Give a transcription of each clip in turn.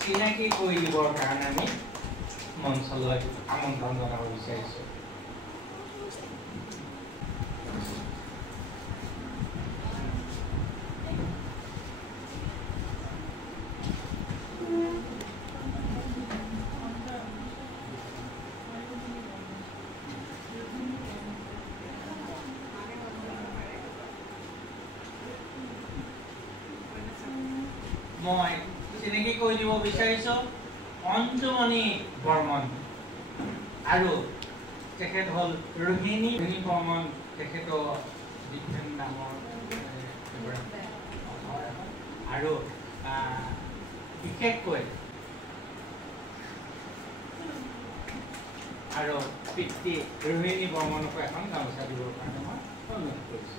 চিনাকি কৰি দিবৰ কাৰণে আমি মঞ্চলৈ আমন্ত্ৰণ জনাব বিচাৰিছোঁ। মই চিনাকি কৰি দিব বিচাৰিছোঁ অঞ্জুমণি বৰ্মন আৰু তেখেত হ'ল ৰোহিণী বৰ্মন। তেখেতো বিজ্ঞান নামৰ আৰু বিশেষকৈ আৰু পিতৃ ৰোহিণী বৰ্মনকো এখন গামোচা দিবৰ কাৰণে মই অনুৰোধ কৰিছোঁ।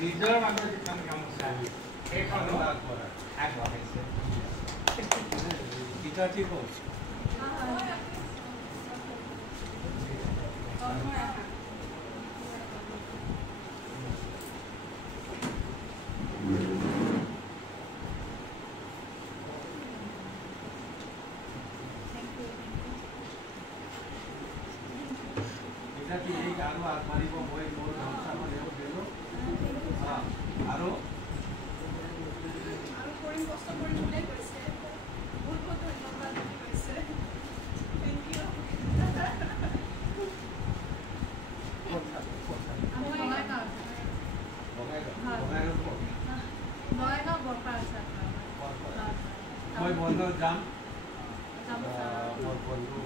নিজৰ মানুহ যিখন গামোচা সেইখনো আগবঢ়াইছে। মই বন্ধু যাম মোৰ বন্ধু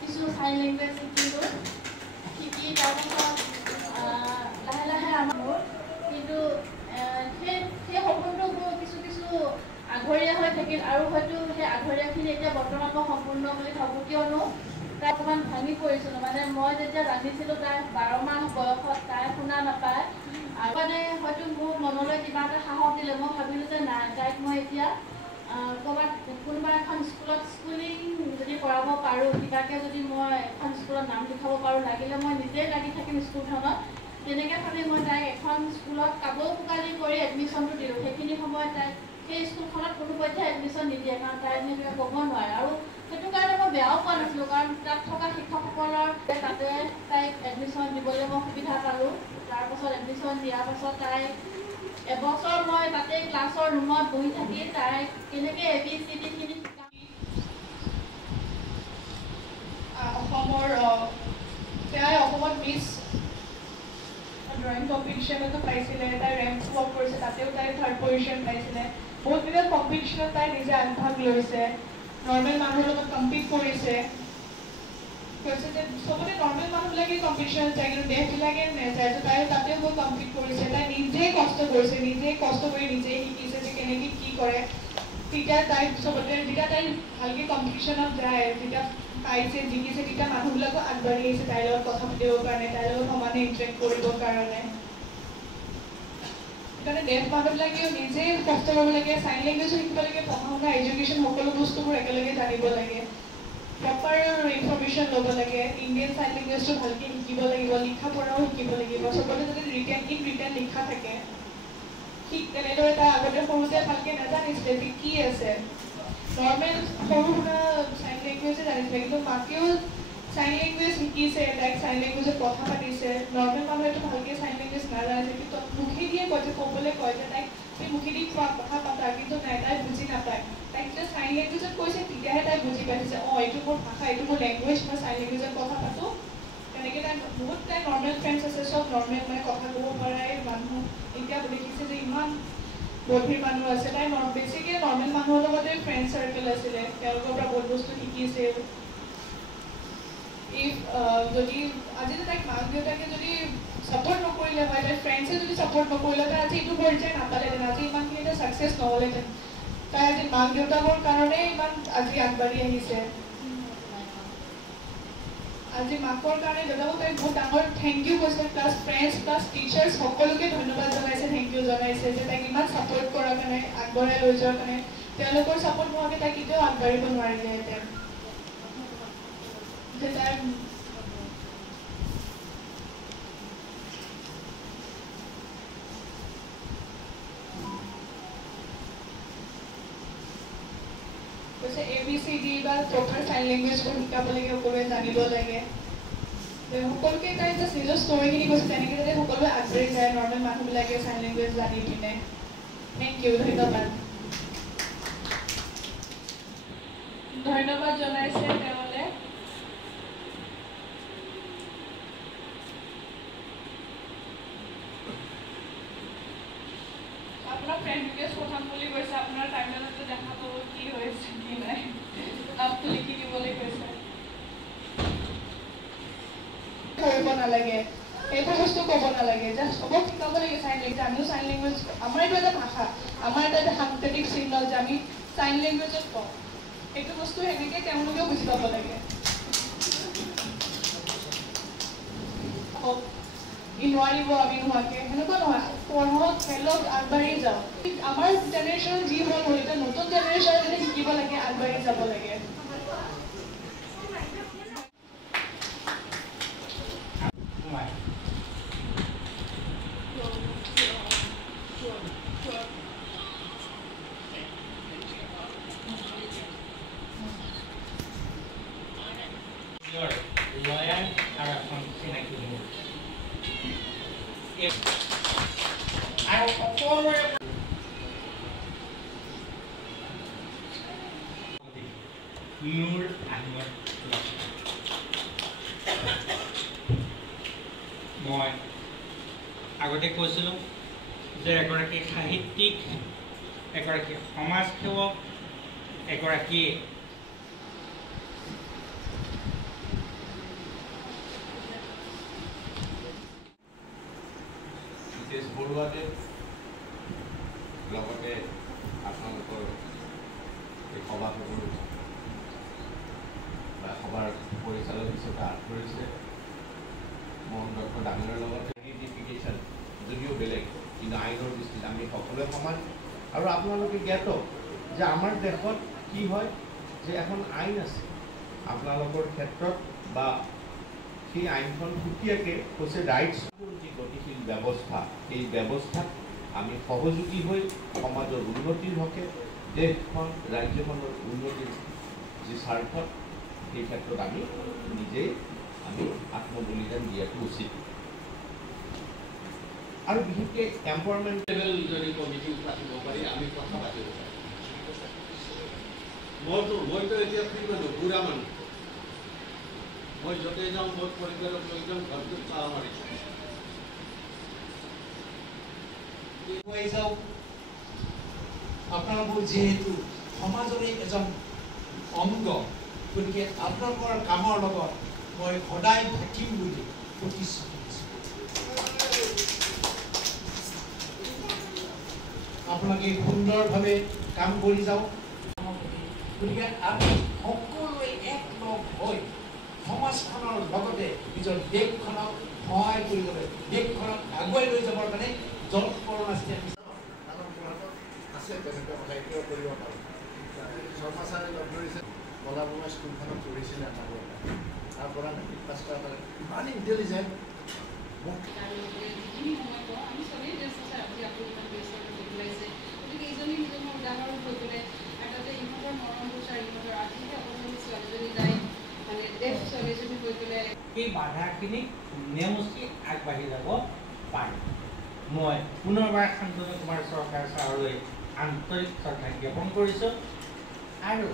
কিছু সাইন লেংগুৱেজ শিকিলোঁ। শিকি তাৰপিছত লাহে লাহে আমাৰ কিন্তু সেই সপোনটো মোৰ কিছু আঘৰীয়া হৈ থাকিল আৰু হয়তো সেই আঘৰীয়াখিনি এতিয়া বৰ্তমান মই সম্পূৰ্ণ বুলি ভাবোঁ। কিয়নো তাই অকণমান ভাঙি পৰিছিলোঁ। মানে মই যেতিয়া ৰান্ধিছিলোঁ তাই 12 মাহ বয়সত তাই শুনা নাপায় আৰু মানে হয়তো মোৰ মনলৈ কিবা এটা সাহস দিলে। মই ভাবিলোঁ যে নাই, তাইক মই এতিয়া ক'ৰবাত কোনোবা এখন স্কুলত স্কুলিং যদি কৰাব পাৰোঁ, কিবাকৈ যদি মই এখন স্কুলত নাম লিখাব পাৰোঁ, লাগিলে মই নিজেই লাগি থাকিম স্কুলখনত। তেনেকৈ ভাবি মই তাইক এখন স্কুলত কাবৌ কোকালি কৰি এডমিশ্যনটো দিলোঁ। সেইখিনি সময়ত তাইক সেই স্কুলখনত কোনো পধ্যে এডমিশ্যন নিদিয়ে, কাৰণ তাই এনেকৈ ক'ব নোৱাৰে। আৰু সেইটো কাৰণে মই বেয়াও পোৱা নাছিলোঁ, কাৰণ তাত থকা শিক্ষকসকলৰ তাতে তাইক এডমিশ্যন দিবলৈ মই সুবিধা পালোঁ। তাৰপাছত এডমিশ্যন দিয়াৰ পাছত তাই এবছৰ মই তাতে ক্লাছৰ ৰুমত বহি থাকি তাইক কেনেকৈ ABCDখিনি অসমৰ তাই অসমত মিছ ড্ৰয়িং কম্পিটিশ্যনতো পাইছিলে। তাই ৰেংক স্ক'ৰ কৰিছে, তাতেও তাই 3rd পজিশ্যন পাইছিলে। বহুতবিলাক কম্পিটিশ্যনত তাই নিজে আগভাগ লৈছে, নৰ্মেল মানুহৰ লগত কম্পিট কৰিছে। কৈছে যে চবতে নৰ্মেল মানুহবিলাকে কম্পিটিশ্যনত যায়, কিন্তু দেশবিলাকে নেযায়। তো তাই তাতেও গৈ কম্পিট কৰিছে। তাই নিজেই কষ্ট কৰিছে, নিজেই কষ্ট কৰি নিজেই শিকিছে যে কেনেকৈ কি কৰে। তেতিয়া তাই চবতে যেতিয়া তাই ভালকৈ কম্পিটিশ্যনত যায়, যেতিয়া পাইছে জিকিছে, তেতিয়া মানুহবিলাকো আগবাঢ়ি আহিছে তাইৰ লগত কথা পাতিবৰ কাৰণে, তাইৰ লগত সমানে ইণ্টাৰেক্ট কৰিবৰ কাৰণে। সেইকাৰণে দেশ মানুহবিলাকেও নিজেই কষ্ট কৰিব লাগে, চাইন লেংগুৱেজো শিকিব লাগে, পঢ়া শুনা এডুকেশ্যন সকলো বস্তুবোৰ একেলগে জানিব লাগে, প্ৰপাৰ ইনফৰ্মেশ্যন ল'ব লাগে, ইণ্ডিয়ান চাইন লেংগুৱেজটো ভালকৈ শিকিব লাগিব, লিখা পঢ়াও শিকিব লাগিব। চবতে যদি ৰিটেন লিখা থাকে, ঠিক তেনেদৰে তাই আগতে সৰুতে ভালকৈ নাজানিছিলে যে কি আছে। নৰ্মেল সৰু সুৰা চাইন লেংগুৱেজে জানিছিলে, কিন্তু মাকেও চাইন লেংগুৱেজ শিকিছে, তাইক চাইন লেংগুৱেজত কথা পাতিছে। নৰ্মেল মানুহেতো ভালকৈ চাইন লেংগুৱেজ নাজানিছে, কিন্তু মুখেদিয়ে কয় যে ক'বলৈ কয় যে তাইক সেই মুখেদি কোৱা কথা পাতা কিন্তু নাই তাই বুজি নাপায় তাই যেতিয়া চাইন লেংগুৱেজত কৈছে তেতিয়াহে তাই বুজি পাইছে যে এইটো মোৰ ভাষা এইটো মোৰ লেংগুৱেজ মই চাইন লেংগুৱেজত কথা পাতোঁ তেনেকৈ তাই বহুত তাই নৰ্মেল ফ্ৰেণ্ডছ আছে চব নৰ্মেল মানে কথা ক'ব পৰাই মানুহ এতিয়া দেখিছে যে ইমান গভীৰ মানুহ আছে তাই বেছিকৈ নৰ্মেল মানুহৰ লগতে ফ্ৰেণ্ড চাৰ্কেল আছিলে তেওঁলোকৰ পৰা বহুত বস্তু শিকিছিল যদি আজি তাইক মাক দেউতাকে যদি ছাপোৰ্ট নকৰিলে হয় তাইৰ ফ্ৰেণ্ডছে যদি ছাপোৰ্ট নকৰিলে তাই আজি এইটো পৰ্যায় নাপালেহেঁতেন আজি ইমানখিনি এটা ছাকচেছ নহ'লেহেঁতেন তাই আজি মাক দেউতাকৰ কাৰণে ইমান আজি আগবাঢ়ি আহিছে আজি মাকৰ কাৰণে দেউতাকক তাই বহুত ডাঙৰ থেংক ইউ কৈছে প্লাছ ফ্ৰেণ্ডছ প্লাছ টিচাৰ্ছ সকলোকে ধন্যবাদ জনাইছে থেংক ইউ জনাইছে যে তাইক ইমান ছাপোৰ্ট কৰাৰ কাৰণে আগবঢ়াই লৈ যোৱাৰ কাৰণে তেওঁলোকৰ ছাপোৰ্ট নোহোৱাকৈ তাই কেতিয়াও আগবাঢ়িব নোৱাৰিলেহেঁতেন যে তাই কৈছে ABCD বা প্ৰপাৰ চাইন লেংগুৱেজবোৰ শিকাব লাগে সকলোৱে জানিব লাগে সকলোকে তাই জাষ্ট নিজৰ ষ্টৰিখিনি কৈছে তেনেকৈ যাতে সকলোৱে আগবাঢ়ি যায় নৰ্মেল মানুহবিলাকে চাইন লেংগুৱেজ জানি পিনে থেংক ইউ ধন্যবাদ জনাইছে তেওঁলে আপোনাৰ ফ্ৰেণ্ড ৰিকুৱেষ্ট পঠাম বুলি কৈছে আপোনাৰ টাইমলাইনতো দেখা পাব কি হৈছে কি নাই আপটো লিখি দিবলৈ কৈছে কৰিব নালাগে এইবোৰ বস্তু ক'ব নালাগে জাষ্ট চবক শিকাব লাগে চাইন লেংগুৱেজ আমিও চাইন লেংগুৱেজ আমাৰ এইটো এটা ভাষা আমাৰ এটা সাংকেতিক চিহ্ন যে আমি চাইন লেংগুৱেজত কওঁ সেইটো বস্তু সেনেকৈ তেওঁলোকেও বুজি পাব লাগে নোৱাৰিব আমি নোহোৱাকৈ সেনেকুৱা নহয় পঢ়ক খেলক আগবাঢ়ি যাওক আমাৰ জেনেৰেশ্যন যি হ'ল এতিয়া নতুন জেনেৰেশ্যনে যদি শিকিব লাগে আগবাঢ়ি যাব লাগে লয়াৰ আৰু এখন চিনাকি মোৰ আৰু সকলোৰে নুৰ আহমেদ মই আগতে কৈছিলোঁ যে এগৰাকী সাহিত্যিক এগৰাকী সমাজসেৱক এগৰাকী বৰুৱাদেৱ লগতে আপোনালোকৰ এই সভাসদৰ বা সভাৰ পৰিচালক হিচাপে আঠ কৰিছে মোহন ডক্টৰ ডাঙৰীয়াৰ লগতে আইডেণ্টিফিকেশ্যন যদিও বেলেগ কিন্তু আইনৰ দৃষ্টিত আমি সকলোৱে সমান আৰু আপোনালোকে জ্ঞাত যে আমাৰ দেশত কি হয় যে এখন আইন আছে আপোনালোকৰ ক্ষেত্ৰত বা সেই আইনখন সুকীয়াকৈ হৈছে ৰাইটছ যি গতিশীল ব্যৱস্থা এই ব্যৱস্থাত আমি সহযোগী হৈ সমাজৰ উন্নতিৰ হকে দেশখন ৰাজ্যখনৰ উন্নতিৰ যি স্বাৰ্থত সেই ক্ষেত্ৰত আমি নিজেই আত্মবলিদান দিয়াটো উচিত আৰু বিশেষকৈ এম্পাৱাৰমেণ্ট লেভেল যদি কমিটি পাতিব পাৰি আমি কথা পাতিব পাৰি মইতো এতিয়া ফ্ৰী মানুহ বুঢ়া মানুহ মই য'তে যাওঁ মোৰ পৰিবাৰক লৈ যাওঁ ঘৰটোত চাহ মাৰিছোঁ আপোনালোকৰ যিহেতু সমাজৰে এজন অংগ গতিকে আপোনালোকৰ কামৰ লগত মই সদায় থাকিম বুলি প্ৰতিশ্ৰুতি দিছোঁ আপোনালোকে সুন্দৰভাৱে কাম কৰি যাওক গতিকে আমি সকলোৱে একলগ হৈ সমাজখনৰ লগতে নিজৰ দেশখনক সহায় কৰিবলৈ দেশখনক আগুৱাই লৈ যাবৰ কাৰণে য'ত কৰ্মসূচী আছে তেনেকুৱা কথা এতিয়াও কৰিব পাৰোঁ শৰ্মা ছাৰে লগ ধৰিছে বলা বমা স্কুলখনত পঢ়িছিলে আমাৰ তাৰ পৰা মেট্ৰিক পাছ কৰা পালে ইমান ইণ্টেলিজেণ্ট এই বাধাখিনিক নেওচি আগবাঢ়ি যাব পাৰে মই পুনৰবাৰ শান্তনু কুমাৰ চৰকাৰ ছাৰলৈ আন্তৰিক শ্ৰদ্ধা জ্ঞাপন কৰিছোঁ। আৰু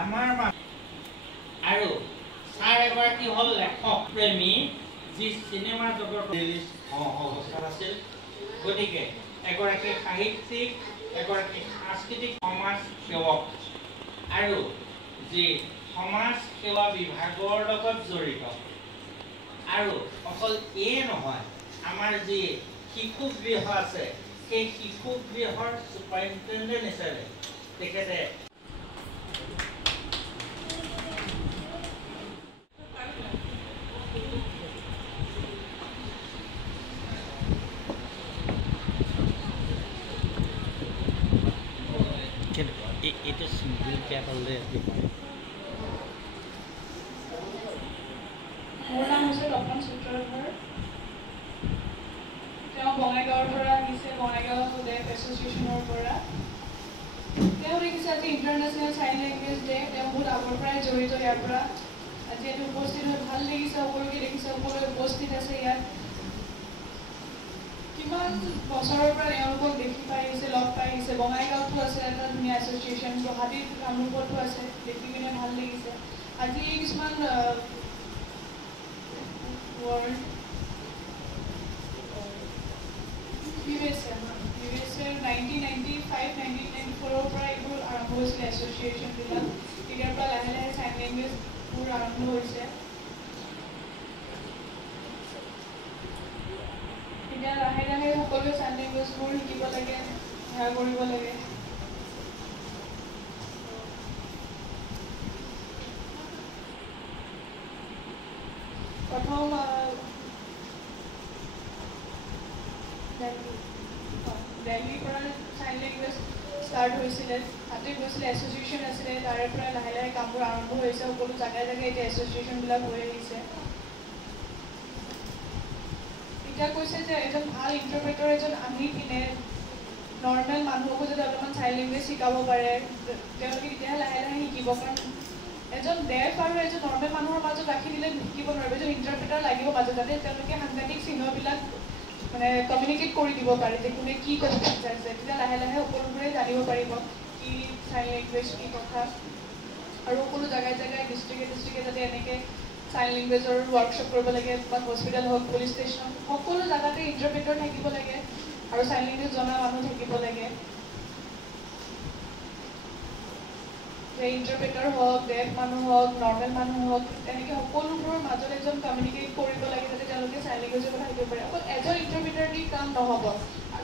আমাৰ আৰু ছাৰ এগৰাকী হ'ল লেখক প্ৰেমী, যি চিনেমা জগতৰ অৱস্থাত আছিল। গতিকে এগৰাকী সাহিত্যিক, এগৰাকী সাংস্কৃতিক সমাজ সেৱক আৰু যি সমাজ সেৱা বিভাগৰ লগত জড়িত। আৰু অকল এয়ে নহয়, আমাৰ যি শিশু গৃহ আছে, সেই শিশু গৃহৰ ছুপাৰিণ্টেণ্ডেণ্ট হিচাপে তেখেতে এটা সিম্পল কেটলে মোৰ নাম হৈছে তপন সূত্ৰধৰ। তেওঁ বঙাইগাঁৱৰ পৰা আহিছে, বঙাইগাঁও ডেফ এছ'চিয়েশ্যনৰ পৰা। তেওঁ দেখিছে আজি ইণ্টাৰনেশ্যনেল চাইন লেংগুৱেজ ডে, তেওঁ বহুত আগৰ পৰাই জড়িত ইয়াৰ পৰা। আজি ইয়াত উপস্থিত হৈ ভাল লাগিছে, সকলোকে দেখিছে, সকলোৱে উপস্থিত আছে ইয়াত। কিমান বছৰৰ পৰা তেওঁলোকক দেখি পাই আহিছে, লগ পাই আহিছে। বঙাইগাঁৱতো আছে এটা ধুনীয়া এছ'চিয়েশ্যন, গুৱাহাটীত কামৰূপতো আছে, দেখি কিনে ভাল লাগিছে। আজি কিছুমান USA 1995-1994 পৰা এইবোৰ আৰম্ভ হৈছিলে এছ'চিয়েশ্যনবিলাক। তেতিয়াৰ পৰা লাহে লাহে চাইন লেংগুৱেজবোৰ আৰম্ভ হৈছে। এতিয়া লাহে লাহে সকলোৱে চাইন লেংগুৱেজবোৰ শিকিব লাগে, সেয়া কৰিব লাগে। প্ৰথম দিল্লীৰ পৰা চাইন লেংগুৱেজ ষ্টাৰ্ট হৈছিলে, তাতে গৈছিলে এছ'চিয়েশ্যন আছিলে, তাৰে পৰা লাহে লাহে কামবোৰ আৰম্ভ হৈছে। সকলো জেগাই জেগাই এতিয়া এছ'চিয়েশ্যনবিলাক হৈ আহিছে। এতিয়া কৈছে যে এজন ভাল ইণ্টাৰপ্ৰেটাৰ এজন আনি পিনে নৰ্মেল মানুহকো যদি অলপমান চাইন লেংগুৱেজ শিকাব পাৰে, তেওঁলোকে তেতিয়াহে লাহে লাহে শিকিব। কাৰণ এজন ডেফ আৰু এজন নৰ্মেল মানুহৰ মাজত ৰাখি দিলে শিকিব নোৱাৰিব, এজন ইণ্টাৰপ্ৰেটাৰ লাগিব মাজত, যাতে তেওঁলোকে সাংঘাতিক চিহ্নবিলাক মানে কমিউনিকেট কৰি দিব পাৰে যে কোনে কি ক'ব বিচাৰিছে। তেতিয়া লাহে লাহে সকলোবোৰে জানিব পাৰিব কি চাইন লেংগুৱেজ, কি কথা। আৰু সকলো জেগাই জেগাই ডিষ্ট্ৰিক্টে যাতে এনেকৈ চাইন লেংগুৱেজৰ ৱৰ্কশ্বপ কৰিব লাগে, বা হস্পিটেল হওক, পুলিচ ষ্টেচন, সকলো জেগাতে ইণ্টাৰপ্ৰেটাৰ থাকিব লাগে আৰু চাইন লেংগুৱেজ জনা মানুহ থাকিব লাগে। যে ইণ্টাৰপ্ৰেটাৰ হওক, ডেফ মানুহ হওক, নৰ্মেল মানুহ হওক, তেনেকৈ সকলোবোৰৰ মাজত এজন কমিউনিকেট কৰিব লাগে যাতে তেওঁলোকে চাইন লেংগুৱেজৰ কথা শিকিব পাৰে। অকল এজন ইণ্টাৰপ্ৰেটাৰ দি কাম নহ'ব,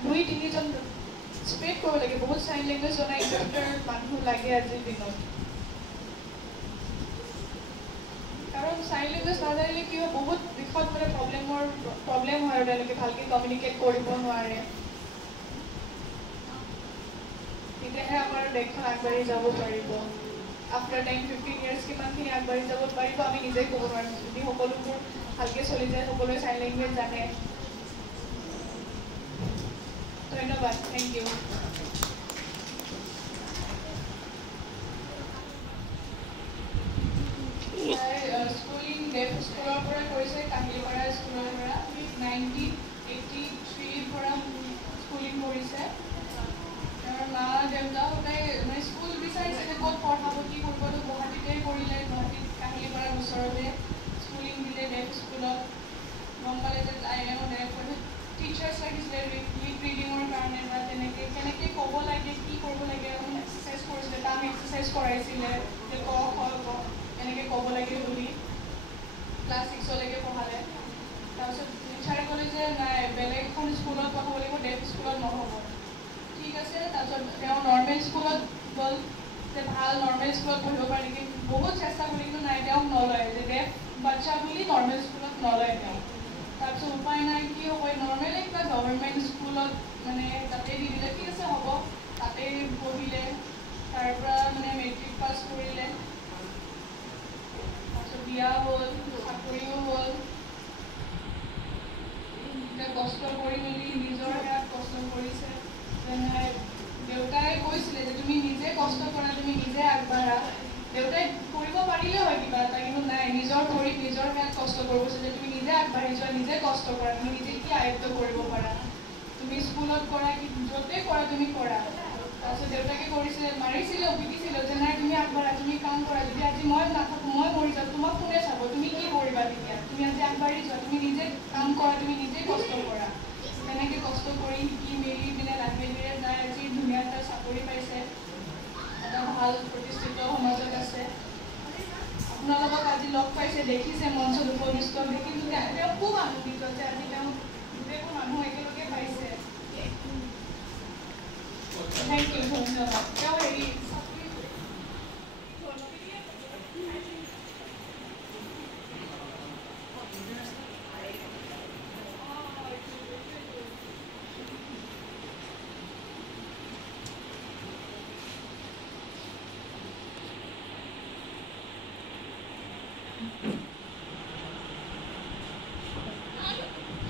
2-3জন স্প্ৰেড কৰিব লাগে। বহুত চাইন লেংগুৱেজ জনা ইণ্টাৰপ্ৰেটাৰ মানুহ লাগে আজিৰ দিনত। কাৰণ চাইন লেংগুৱেজ নাজানিলে কি হয়, বহুত দিশত মানে প্ৰব্লেম হয় আৰু তেওঁলোকে ভালকৈ কমিউনিকেট কৰিব নোৱাৰে। তেতিয়াহে আমাৰ দেশখন আগবাঢ়ি যাব পাৰিব। আফটাৰ 10-15 ইয়াৰ্ছ কিমানখিনি আগবাঢ়ি যাব পাৰিব আমি নিজে ক'ব নোৱাৰিম, যদি সকলোবোৰ ভালকৈ চলি যায়, সকলোৱে চাইন লেংগুৱেজ জানে। ধন্যবাদ, থেংক ইউ। স্কুলিং ডেফ স্কুলৰ পৰা কৰিছে, কাহিলীপাৰা স্কুলৰ পৰা। 1983 পৰা স্কুলিং কৰিছে। তেওঁৰ মা দেউতা সদায় মানে স্কুল বিচাৰিছে যে ক'ত পঢ়াব, কি কৰিব, গুৱাহাটীতে কৰিলে। গুৱাহাটীত কাহিলীপাৰাৰ ওচৰতে স্কুলিং দিলে ডেফ স্কুলত। গম পালে যে ডেফ টিচাৰ্ছ লাগিছিলে লিপ ৰিডিঙৰ কাৰণে, বা তেনেকৈ কেনেকৈ ক'ব লাগে, কি কৰিব লাগে, এক্সাৰচাইজ কৰিছিলে, তাক এক্সাৰচাইজ কৰাইছিলে যে ক খ গ এনেকৈ ক'ব লাগে বুলি। ক্লাছ 6লৈকে পঢ়ালে। তাৰপিছত টিচাৰে ক'লে যে নাই, বেলেগ এখন স্কুলত পঢ়াব লাগিব, ডেফ স্কুলত নহ'ব। ঠিক আছে, তাৰপিছত তেওঁ নৰ্মেল স্কুলত গ'ল, যে ভাল নৰ্মেল স্কুলত পঢ়িব পাৰে নেকি। বহুত চেষ্টা কৰি কিন্তু নাই, তেওঁক নলয়, যে ডেফ বাচ্চা বুলি নৰ্মেল স্কুলত নলয় তেওঁ। তাৰপিছত উপায় নাই, কি হ'ব, নৰ্মেল একটা গভৰ্ণমেণ্ট স্কুলত মানে তাতে দি দিলে। ঠিক আছে হ'ব, তাতে পঢ়িলে। তাৰ পৰা মানে মেট্ৰিক পাছ কৰিলে, তাৰপিছত বিয়া হ'ল, চাকৰিও হ'ল। এতিয়া কষ্ট কৰি মেলি নিজৰ ইয়াত কষ্ট কৰিছে। যেনে দেউতাই কৈছিলে যে তুমি নিজে কষ্ট কৰা, তুমি নিজে আগবাঢ়া। দেউতাই কৰিব পাৰিলে হয় কিবা এটা, কিন্তু নাই, নিজৰ ভৰিত নিজৰ গাত কষ্ট কৰিব যে তুমি নিজে আগবাঢ়ি যোৱা, নিজে কষ্ট কৰা, তুমি নিজে কি আয়ত্ব কৰিব পাৰা। তো তুমি স্কুলত কৰা কি য'তে কৰা তুমি কৰা। তাৰপিছত দেউতাকে কৰিছিলে, মাৰিছিলেও পিটিছিলেও যে নাই তুমি আগবাঢ়া, তুমি কাম কৰা, যদি আজি মই নাথাকোঁ, মই মৰি যাওঁ, তোমাক কোনে চাব, তুমি কি কৰিবা তেতিয়া? তুমি আজি আগবাঢ়ি যোৱা, তুমি নিজে কাম কৰা, তুমি নিজে কষ্ট কৰা। তেনেকৈ কষ্ট কৰি শিকি মেলি পিনে লাহে যাই আজি ধুনীয়া এটা চাকৰি পাইছে, এটা ভাল প্ৰতিষ্ঠিত সমাজত আছে। আপোনালোকক আজি লগ পাইছে, দেখিছে মঞ্চত উপবিষ্ট, কিন্তু তেওঁ খুব আনন্দিত যে আজি তেওঁ গোটেইবোৰ মানুহ একেলগে পাইছে। থেংক ইউ, ধন্যবাদ। তেওঁ হেৰি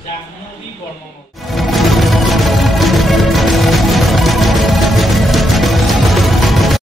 জাহ্নবী বৰ্মন